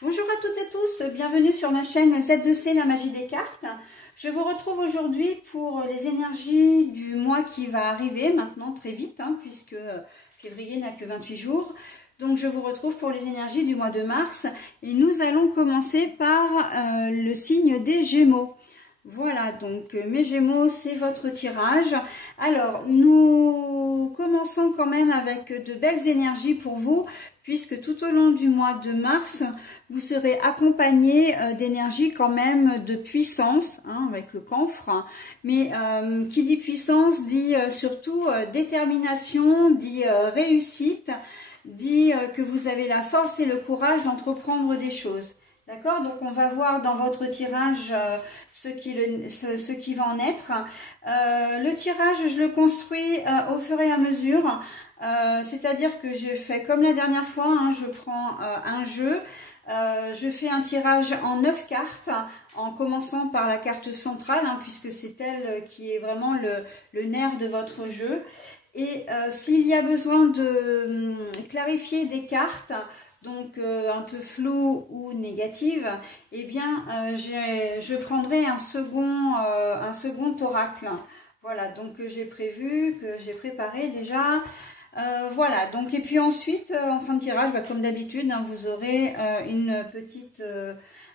Bonjour à toutes et tous, bienvenue sur ma chaîne Z2C, la magie des cartes. Je vous retrouve aujourd'hui pour les énergies du mois qui va arriver maintenant très vite, puisque février n'a que 28 jours. Donc je vous retrouve pour les énergies du mois de mars et nous allons commencer par le signe des Gémeaux. Voilà, donc mes Gémeaux, c'est votre tirage. Alors, nous commençons quand même avec de belles énergies pour vous, puisque tout au long du mois de mars, vous serez accompagné d'énergie quand même de puissance, avec le camphre. Mais qui dit puissance dit surtout détermination, dit réussite, dit que vous avez la force et le courage d'entreprendre des choses. D'accord, donc on va voir dans votre tirage ce qui va en être. Le tirage, je le construis au fur et à mesure. C'est-à-dire que je fais comme la dernière fois, je prends un jeu, je fais un tirage en 9 cartes, en commençant par la carte centrale, puisque c'est elle qui est vraiment le nerf de votre jeu. Et s'il y a besoin de clarifier des cartes, donc un peu flou ou négative, eh bien je prendrai un second oracle. Voilà, donc que j'ai prévu, que j'ai préparé déjà. Voilà, donc et puis ensuite en fin de tirage, comme d'habitude, vous aurez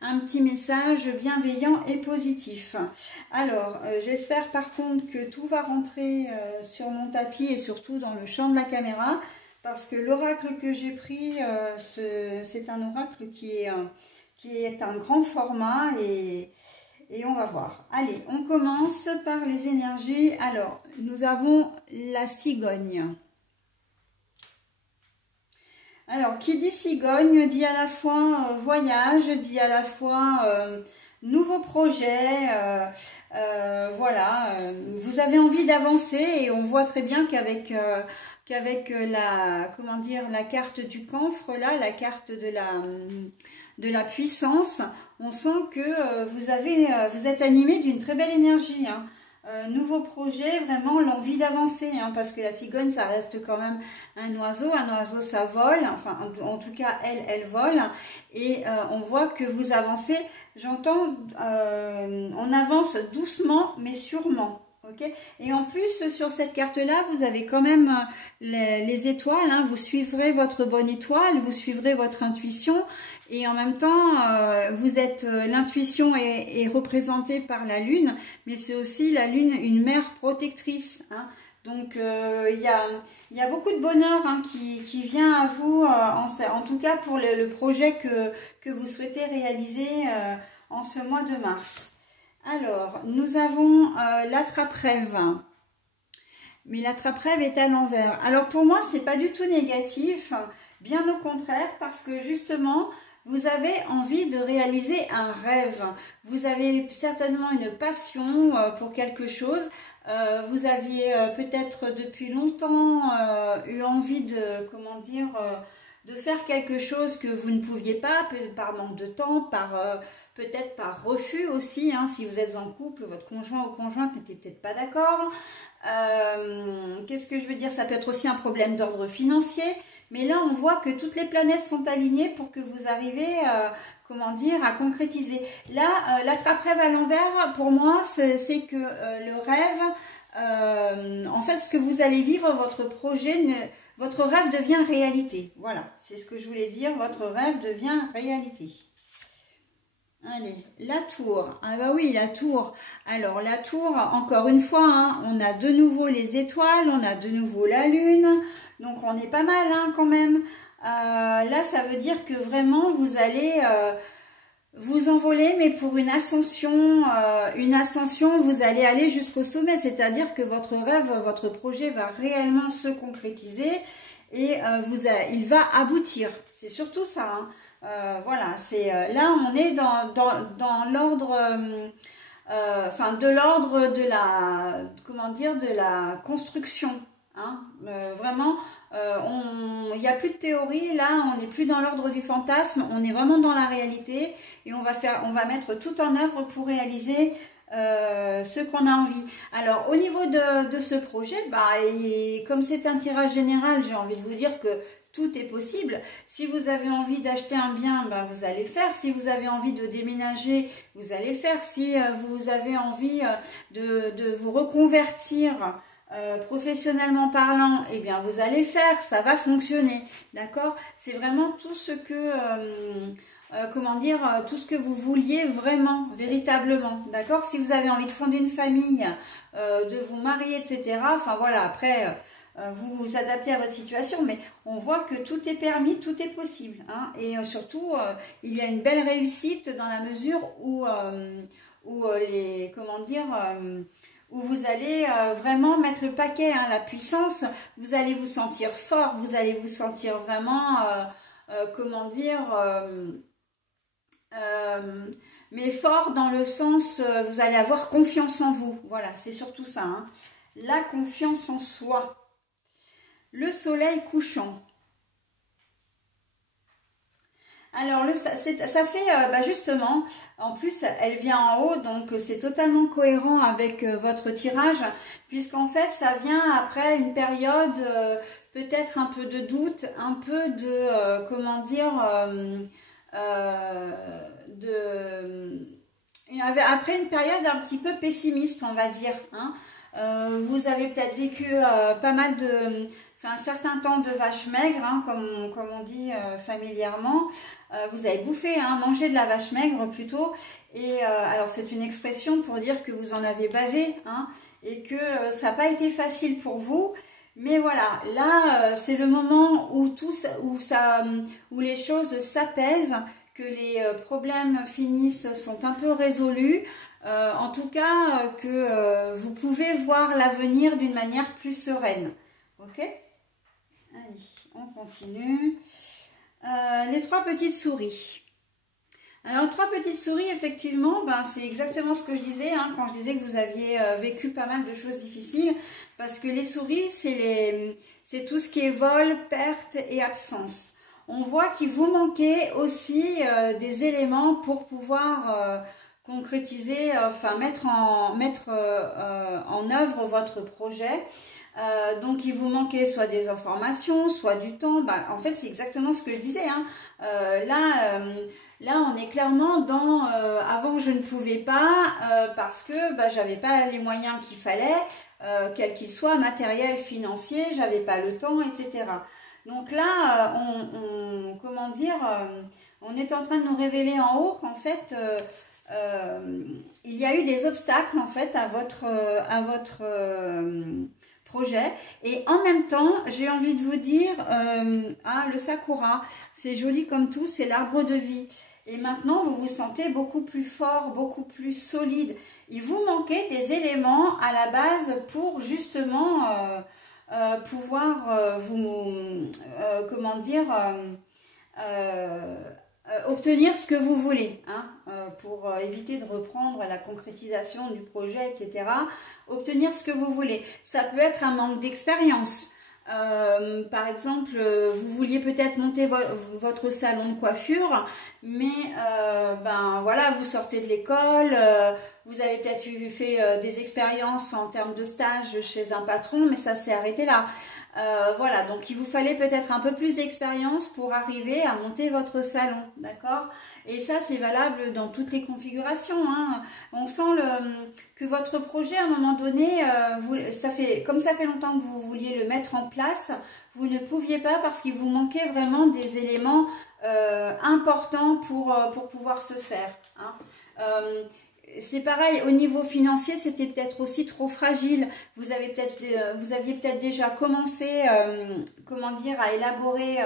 un petit message bienveillant et positif. Alors j'espère par contre que tout va rentrer sur mon tapis et surtout dans le champ de la caméra. Parce que l'oracle que j'ai pris, c'est un oracle qui est un grand format et on va voir. Allez, on commence par les énergies. Alors, nous avons la cigogne. Alors, qui dit cigogne dit à la fois voyage, dit à la fois nouveau projet. Voilà, vous avez envie d'avancer et on voit très bien qu'avec la carte du camphre, là, la carte de la puissance, on sent que vous êtes animé d'une très belle énergie. Nouveau projet, vraiment l'envie d'avancer, parce que la cigogne, ça reste quand même un oiseau ça vole, enfin en tout cas elle vole, et on voit que vous avancez, j'entends, on avance doucement mais sûrement. Okay. Et en plus, sur cette carte-là, vous avez quand même les étoiles, vous suivrez votre bonne étoile, vous suivrez votre intuition, et en même temps, l'intuition est représentée par la lune, mais c'est aussi la lune, une mère protectrice. Donc, il y a beaucoup de bonheur qui vient à vous, en tout cas pour le projet que vous souhaitez réaliser en ce mois de mars. Alors, nous avons l'attrape-rêve. Mais l'attrape-rêve est à l'envers. Alors, pour moi, c'est pas du tout négatif. Bien au contraire, parce que justement, vous avez envie de réaliser un rêve. Vous avez certainement une passion pour quelque chose. Vous aviez peut-être depuis longtemps eu envie de, de faire quelque chose que vous ne pouviez pas, par manque de temps, peut-être par refus aussi, si vous êtes en couple, votre conjoint ou conjointe n'était peut-être pas d'accord. Qu'est-ce que je veux dire? Ça peut être aussi un problème d'ordre financier, mais là on voit que toutes les planètes sont alignées pour que vous arrivez, à concrétiser. Là, l'attrape-rêve à l'envers, pour moi, c'est que le rêve, en fait, ce que vous allez vivre, votre rêve devient réalité. Voilà, c'est ce que je voulais dire, votre rêve devient réalité. Allez, la tour. Ah bah oui, la tour. Alors, la tour, encore une fois, on a de nouveau les étoiles, on a de nouveau la lune. Donc, on est pas mal quand même. Là, ça veut dire que vraiment, vous allez vous envoler, mais pour une ascension, vous allez aller jusqu'au sommet. C'est-à-dire que votre rêve, votre projet va réellement se concrétiser et il va aboutir. C'est surtout ça, voilà, là on est dans l'ordre, de l'ordre de la construction, vraiment, il n'y a plus de théorie, là on n'est plus dans l'ordre du fantasme, on est vraiment dans la réalité et on va mettre tout en œuvre pour réaliser ce qu'on a envie. Alors au niveau de ce projet, et comme c'est un tirage général, j'ai envie de vous dire que tout est possible. Si vous avez envie d'acheter un bien, ben vous allez le faire. Si vous avez envie de déménager, vous allez le faire. Si vous avez envie de vous reconvertir professionnellement parlant, eh bien vous allez le faire, ça va fonctionner, d'accord? C'est vraiment tout ce que, comment dire, tout ce que vous vouliez vraiment, véritablement, d'accord? Si vous avez envie de fonder une famille, de vous marier, etc., enfin voilà, après... vous vous adaptez à votre situation, mais on voit que tout est permis, tout est possible, hein, et surtout il y a une belle réussite dans la mesure où, comment dire, où vous allez vraiment mettre le paquet, hein, la puissance, vous allez vous sentir fort, vous allez vous sentir vraiment, comment dire, mais fort dans le sens, vous allez avoir confiance en vous, voilà, c'est surtout ça, hein, la confiance en soi. Le soleil couchant. Alors, ça fait, justement, en plus, elle vient en haut, donc c'est totalement cohérent avec votre tirage, puisqu'en fait, ça vient après une période, peut-être un peu de doute, un peu de, comment dire, après une période un petit peu pessimiste, on va dire, hein. Vous avez peut-être vécu pas mal de... un certain temps de vache maigre, hein, comme on dit familièrement. Vous avez bouffé, hein, mangé de la vache maigre plutôt. Et alors c'est une expression pour dire que vous en avez bavé, hein, et que ça n'a pas été facile pour vous. Mais voilà, là c'est le moment où où les choses s'apaisent, que les problèmes finissent, sont un peu résolus. En tout cas, que vous pouvez voir l'avenir d'une manière plus sereine. Ok ? Allez, on continue. Les trois petites souris. Alors, trois petites souris, effectivement, ben, c'est exactement ce que je disais, hein, quand je disais que vous aviez vécu pas mal de choses difficiles. Parce que les souris, c'est tout ce qui est vol, perte et absence. On voit qu'il vous manquait aussi des éléments pour pouvoir concrétiser, enfin mettre en œuvre votre projet. Donc il vous manquait soit des informations, soit du temps. Bah, en fait c'est exactement ce que je disais, hein. Là on est clairement dans avant je ne pouvais pas parce que bah, j'avais pas les moyens qu'il fallait, quels qu'ils soient, matériel, financier, j'avais pas le temps, etc. Donc là comment dire, on est en train de nous révéler en haut qu'en fait il y a eu des obstacles en fait à votre projet, et en même temps j'ai envie de vous dire le sakura, c'est joli comme tout, c'est l'arbre de vie, et maintenant vous vous sentez beaucoup plus fort, beaucoup plus solide. Il vous manquait des éléments à la base pour justement pouvoir comment dire, obtenir ce que vous voulez, hein, pour éviter de reprendre la concrétisation du projet, etc. Obtenir ce que vous voulez. Ça peut être un manque d'expérience. Par exemple, vous vouliez peut-être monter votre salon de coiffure, mais ben voilà, vous sortez de l'école, vous avez peut-être fait des expériences en termes de stage chez un patron, mais ça s'est arrêté là. Voilà, donc il vous fallait peut-être un peu plus d'expérience pour arriver à monter votre salon, d'accord? Et ça, c'est valable dans toutes les configurations, hein. On sent que votre projet, à un moment donné, comme ça fait longtemps que vous vouliez le mettre en place, vous ne pouviez pas parce qu'il vous manquait vraiment des éléments importants pour pouvoir se faire, hein. C'est pareil, au niveau financier, c'était peut-être aussi trop fragile. Vous aviez peut-être déjà commencé, comment dire, à élaborer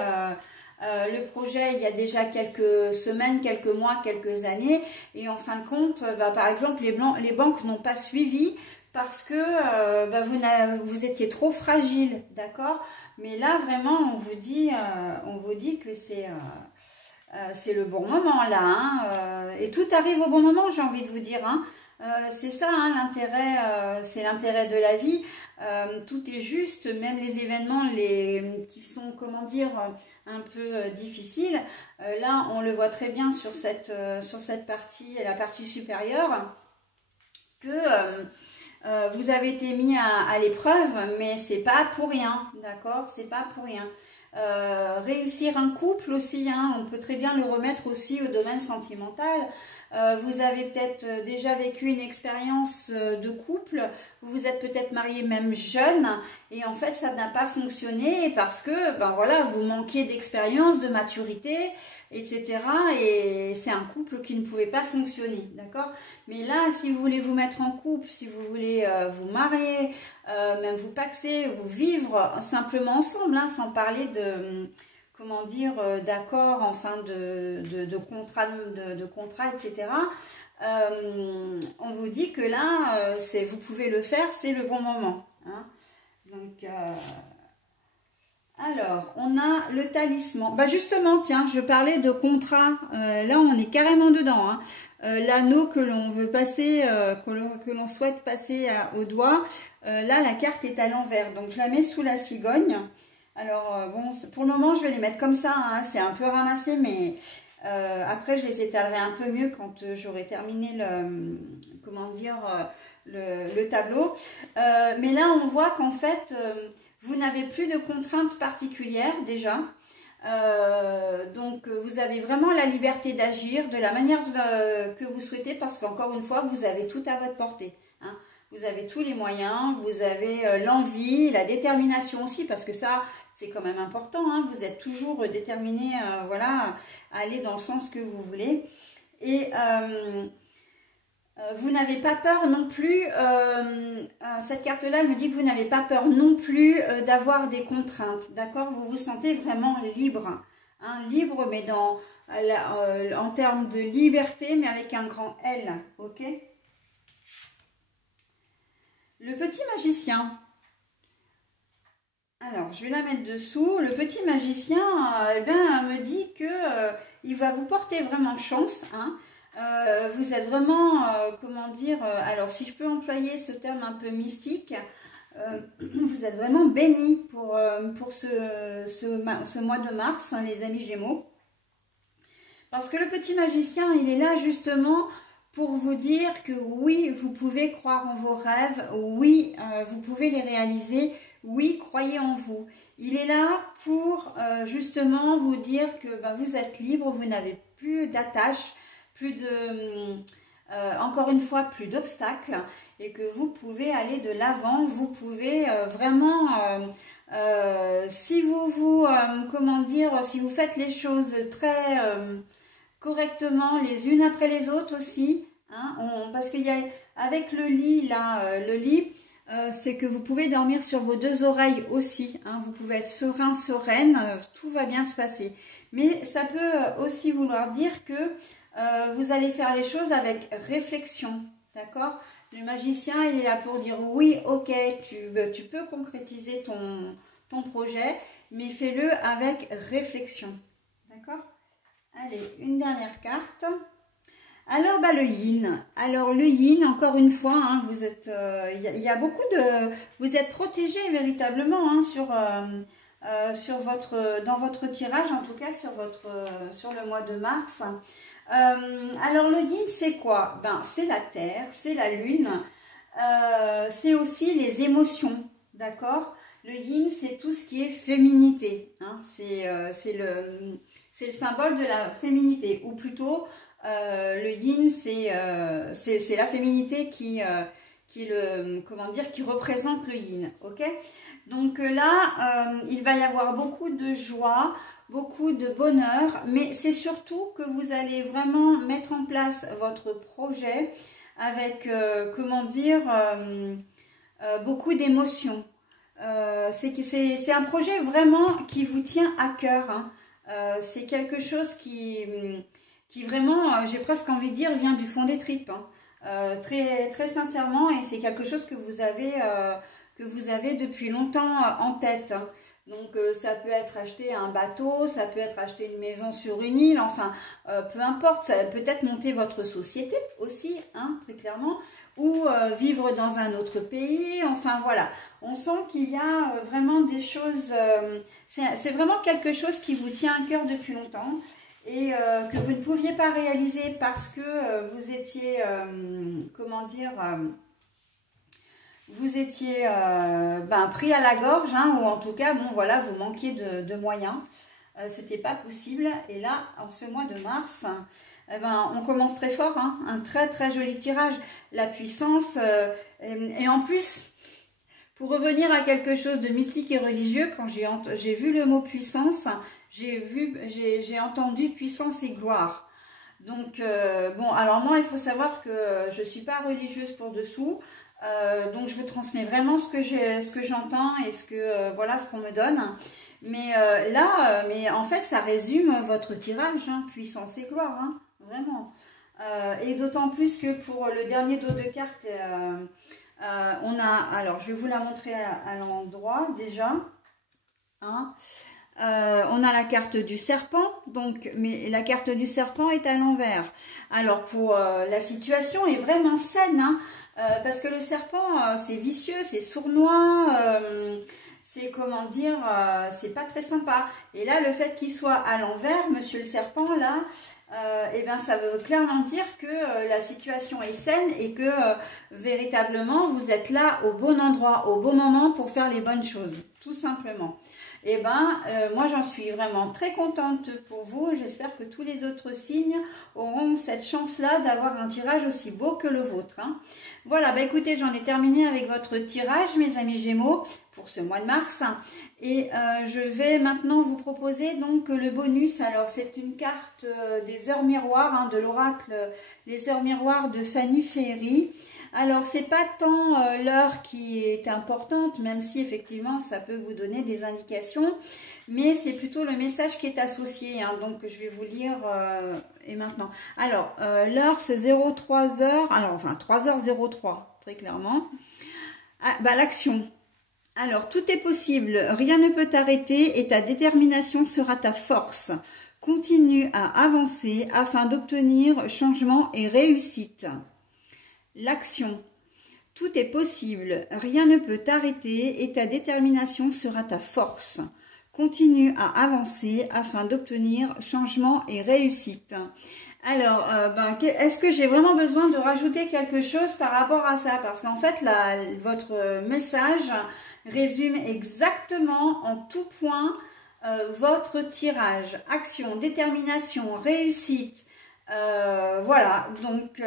le projet il y a déjà quelques semaines, quelques mois, quelques années. Et en fin de compte, bah, par exemple, les banques n'ont pas suivi parce que bah, vous étiez trop fragile, d'accord? Mais là, vraiment, on vous dit que c'est le bon moment là, hein, et tout arrive au bon moment, j'ai envie de vous dire, hein. C'est ça, hein, l'intérêt, c'est l'intérêt de la vie. Tout est juste, même les événements qui sont, comment dire, un peu difficiles. Là, on le voit très bien sur cette partie, la partie supérieure, que vous avez été mis à l'épreuve, mais c'est pas pour rien, d'accord? C'est pas pour rien. réussir un couple aussi, hein, on peut très bien le remettre aussi au domaine sentimental. Vous avez peut-être déjà vécu une expérience de couple, vous vous êtes peut-être marié même jeune et en fait ça n'a pas fonctionné parce que ben voilà, vous manquiez d'expérience, de maturité, etc. Et c'est un couple qui ne pouvait pas fonctionner, d'accord? Mais là, si vous voulez vous mettre en couple, si vous voulez vous marier, même vous paxer ou vivre simplement ensemble, hein, sans parler de... comment dire, d'accord, enfin de contrat, etc. On vous dit que là, vous pouvez le faire, c'est le bon moment. Hein. Donc, alors, on a le talisman. Bah justement, tiens, je parlais de contrat. Là, on est carrément dedans. Hein. L'anneau que l'on veut passer, que l'on souhaite passer au doigt. Là, la carte est à l'envers. Donc, je la mets sous la cigogne. Alors, bon, pour le moment, je vais les mettre comme ça. Hein, c'est un peu ramassé, mais après, je les étalerai un peu mieux quand j'aurai terminé comment dire, le tableau. Mais là, on voit qu'en fait, vous n'avez plus de contraintes particulières déjà. Donc, vous avez vraiment la liberté d'agir de la manière que vous souhaitez parce qu'encore une fois, vous avez tout à votre portée. Hein. Vous avez tous les moyens, vous avez l'envie, la détermination aussi, parce que ça, c'est quand même important. Hein, vous êtes toujours déterminé, voilà, à aller dans le sens que vous voulez. Et vous n'avez pas peur non plus, cette carte-là me dit que vous n'avez pas peur non plus d'avoir des contraintes, d'accord? Vous vous sentez vraiment libre, hein, libre, mais en termes de liberté, mais avec un grand L, ok? Le petit magicien. Alors, je vais la mettre dessous. Le petit magicien, eh bien, me dit que il va vous porter vraiment chance. Hein. Vous êtes vraiment, comment dire, alors si je peux employer ce terme un peu mystique, vous êtes vraiment béni pour ce mois de mars, hein, les amis Gémeaux. Parce que le petit magicien, il est là justement pour vous dire que oui, vous pouvez croire en vos rêves, oui, vous pouvez les réaliser, oui, croyez en vous. Il est là pour justement vous dire que ben, vous êtes libre, vous n'avez plus d'attache, plus de, encore une fois, plus d'obstacles et que vous pouvez aller de l'avant, vous pouvez vraiment, si vous comment dire, si vous faites les choses très correctement les unes après les autres aussi, hein, parce qu'il y a avec le lit là, c'est que vous pouvez dormir sur vos deux oreilles aussi, hein, vous pouvez être serein, sereine, tout va bien se passer. Mais ça peut aussi vouloir dire que vous allez faire les choses avec réflexion, d'accord? Le magicien, il est là pour dire oui, ok, tu peux concrétiser ton projet, mais fais-le avec réflexion, d'accord? Allez, une dernière carte. Alors, bah, le yin. Alors, le yin, encore une fois, hein, vous êtes, y a beaucoup de... Vous êtes protégé véritablement hein, dans votre tirage, en tout cas sur le mois de mars. Alors, le yin, c'est quoi? Ben, c'est la terre, c'est la lune, c'est aussi les émotions, d'accord? Le yin, c'est tout ce qui est féminité, hein, c'est le symbole de la féminité, ou plutôt le yin, c'est la féminité qui représente le yin, ok? Donc là, il va y avoir beaucoup de joie, beaucoup de bonheur, mais c'est surtout que vous allez vraiment mettre en place votre projet avec, beaucoup d'émotions. C'est un projet vraiment qui vous tient à cœur, hein. C'est quelque chose qui vraiment, j'ai presque envie de dire, vient du fond des tripes, hein. Très, très sincèrement, et c'est quelque chose que vous avez depuis longtemps en tête, hein. Donc ça peut être acheter un bateau, ça peut être acheter une maison sur une île, enfin peu importe, ça peut être monter votre société aussi, hein, très clairement, ou vivre dans un autre pays, enfin voilà. On sent qu'il y a vraiment des choses, c'est vraiment quelque chose qui vous tient à cœur depuis longtemps et que vous ne pouviez pas réaliser parce que vous étiez, vous étiez pris à la gorge, hein, ou en tout cas, bon voilà, vous manquiez de moyens. C'était pas possible. Et là, en ce mois de mars, on commence très fort, hein, un très très joli tirage. La puissance, et en plus, pour revenir à quelque chose de mystique et religieux, quand j'ai vu le mot puissance, j'ai entendu puissance et gloire. Donc, bon, alors moi, il faut savoir que je ne suis pas religieuse pour dessous. Donc, je vous transmets vraiment ce que j'entends et voilà, ce qu'on me donne. Mais mais en fait, ça résume votre tirage, hein, puissance et gloire, hein, vraiment. Et d'autant plus que pour le dernier dos de cartes, on a, alors je vais vous la montrer à l'endroit déjà, hein. On a la carte du serpent, donc, mais la carte du serpent est à l'envers. Alors pour la situation est vraiment saine, hein, parce que le serpent c'est vicieux, c'est sournois, c'est comment dire, c'est pas très sympa. Et là le fait qu'il soit à l'envers, monsieur le serpent là, ça veut clairement dire que la situation est saine et que véritablement vous êtes là au bon endroit, au bon moment pour faire les bonnes choses, tout simplement. Moi j'en suis vraiment très contente pour vous. J'espère que tous les autres signes auront cette chance-là d'avoir un tirage aussi beau que le vôtre, hein. Voilà, écoutez, j'en ai terminé avec votre tirage, mes amis Gémeaux, pour ce mois de mars. Et je vais maintenant vous proposer donc le bonus. Alors c'est une carte des heures miroirs, hein, de l'oracle Les heures miroirs de Fanny Ferry. Alors, c'est pas tant l'heure qui est importante, même si effectivement ça peut vous donner des indications, mais c'est plutôt le message qui est associé, hein. Donc je vais vous lire et maintenant. Alors, l'heure c'est 03h, alors enfin 3h03, très clairement. Ah, l'action. Alors, tout est possible, rien ne peut t'arrêter et ta détermination sera ta force. Continue à avancer afin d'obtenir changement et réussite. L'action. Tout est possible, rien ne peut t'arrêter et ta détermination sera ta force. Continue à avancer afin d'obtenir changement et réussite. Alors, est-ce que j'ai vraiment besoin de rajouter quelque chose par rapport à ça? Parce qu'en fait, votre message résume exactement en tout point votre tirage. Action, détermination, réussite. Voilà, donc...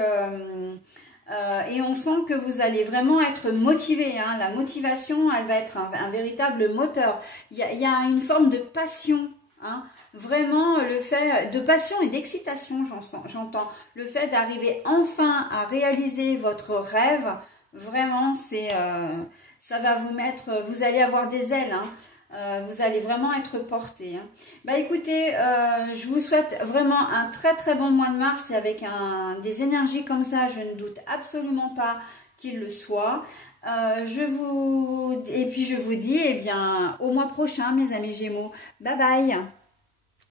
et on sent que vous allez vraiment être motivé, hein. La motivation, elle va être un véritable moteur. Il y a une forme de passion, hein. Vraiment, le fait de passion et d'excitation, j'entends. Le fait d'arriver enfin à réaliser votre rêve, vraiment, ça va vous mettre, vous allez avoir des ailes, hein. Vous allez vraiment être porté, hein. Écoutez, je vous souhaite vraiment un très très bon mois de mars et avec des énergies comme ça, je ne doute absolument pas qu'il le soit. Et puis je vous dis, au mois prochain, mes amis Gémeaux. Bye bye.